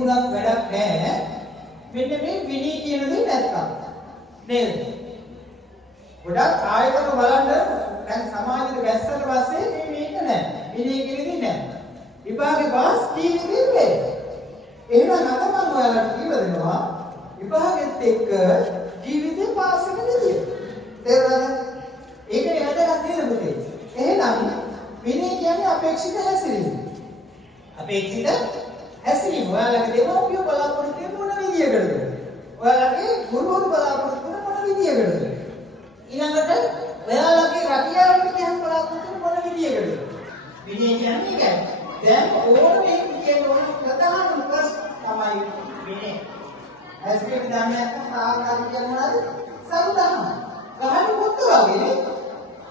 තිබුණත් වැඩක් නැහැ. මෙන්න මේ විනී කියන දේ නැත්තම්. නේද? ගොඩක් ආයතන බලන්න දැන් සමාජෙට වැස්සට පස්සේ මේක නැහැ. විනී කියන දේ නැහැ. විභාගේ පාස් ජීවිතේ වේ. එහෙනම් අද මම ඔයාලට කියලා දෙනවා විභාගෙත් එක්ක ජීවිතේ පාස් වෙන විදිය. තේරුණාද? ඒකනේ වැදගත් නේද පුතේ? එහෙනම් විනය කියන්නේ අපේක්ෂිත හැසිරීම. අපේක්ෂිත හැසිරීම. ඔයාලගේ දෙමව්පියෝ බලාපොරොත්තු වෙන මොන විදියකටද? ඔයාලගේ ගුරුවරු බලාපොරොත්තු වෙන මොන විදියකටද? ඊළඟට ඔයාලගේ රැකියාවට කියන බලාපොරොත්තු වෙන මොන විදියකටද? විනය කියන්නේ ඒකයි. දැන් ඕනේ කියන ප්‍රධාන ප්‍රශ්න තමයි විනය. හැසිරීම ධර්මයක් සාකච්ඡා කරනවාද? සමුදාන. ගහන පොත්ත වගේනේ.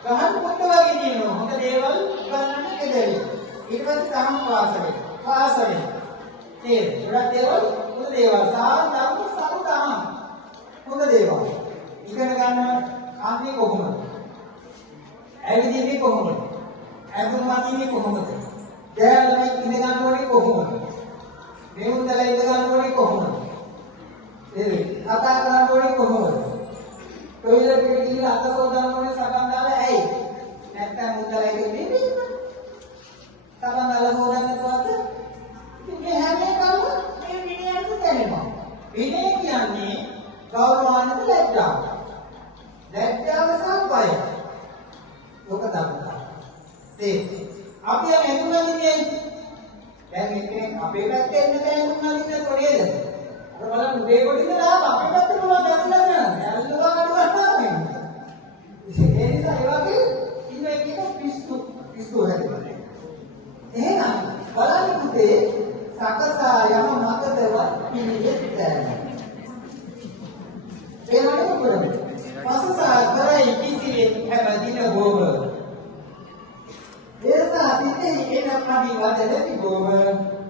ගහන පොත්ත වගේ දිනනවා. හොඳ දේවල් ගන්නන්න කෙදෙවි. ඊට පස්සේ තහම පාස වෙන. ඒ ගොඩක් දේවල් හොඳ දේවල් සාධාරණ සමුදාන. හොඳ දේවල්. ඉගෙන ගන්න ආන්නේ කොහොමද? ඇවිදින්නේ කොහොමද? ඇඳුම් අඳින්නේ කොහොමද? දැන් ඉඳ ගන්න ඕනේ කොහොමද? මෙවුන්දලා ඉඳ ගන්න ඕනේ කොහොමද? කතා කරන්න ඕනේ කොහොමද? ටොයිලට් එකට ගිහින් අත සෝදන්න ඕනේ සබන් දාලා ඇයි? නැත්තම් මුදලා ඒක දෙන්නේ. සබන් දාලා හොදන්න තවත්. ඉතින් මේ හැම එකම මේ විනයට දැනෙනවා. විනය කියන්නේ ගෞරවාන්විත ලැජ්ජාව. ලැජ්ජාව සහ බය. ඔක තමයි. අපි එතුමදිනේ දැන් එක්කෙනෙක් අපේ පැත්තේ ඉන්න කෙනෙක් උන්නදින්න කොහේද? අර බලන්න මේ කොටින්ද ලාභ අපේ පැත්තේ මොනවද දැක්ලා නේද? ඇල්ලුවා කඩුවා නෙමෙයි. ඒ නිසා ඒ වගේ ඉන්න එක පිස්සු හැදෙනවා. එහෙනම් බලන්න පුතේ සකසා යම මතදවත් පිළිවෙත් දැන. ඒ වගේ කරමු. පසසා කරයි කිසිවෙක් හැමදින බොම. ඒසා පිටේ එන පඩි වදල තිබොම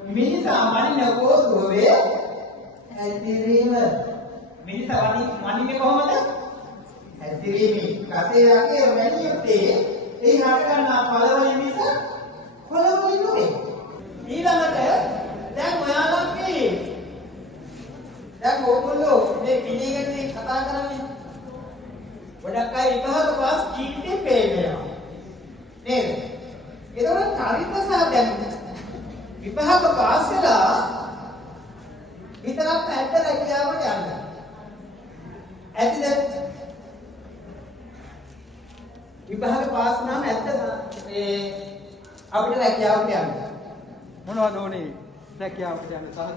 මිනිසා මනින කෝසුවේ හැසිරීම. මිනිසා මනින්නේ කොහොමද? හැසිරීමේ කසේරගේ මැනියුත්තේ ඒ හට ගන්නා පළවලින් මිස පළවලින් නෙවෙයි. ඊළඟට දැන් ඔයාලගේ දැන් ඕගොල්ලෝ මේ පිළිගන්නේ කතා කරන්නේ ගොඩක් අය විභාග පාස් ජීවිතේ ෆේල් වෙනවා නේද? ඒකවල චරිත සහ දැන් විභාග පාස් වෙලා විතරක් ඇත්ත රැකියාවට යන්න. ඇතිද? විභාග පාස් වුණාම ඇත්ත අපිට රැකියාවට යන්න. මොනවද ඕනේ රැකියාවට යන්න සහද?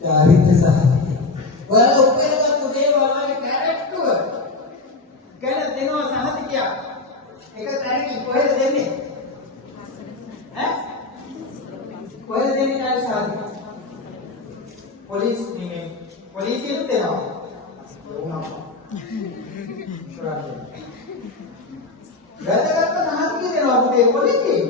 චරිත සහ ඔයාලා උපේලවත් පුතේ ඔයාලගේ කැරක්ටර් ගැන දෙනවා සහතිකයක්. ඒක තරකින් කොහෙද දෙන්නේ? ඈ? කොහෙද දෙන්නේ කාලේ සාධක? පොලිසියට දෙනවා. වුණා. වැදගත් සහතිකය දෙනවා පුතේ පොලිසිය.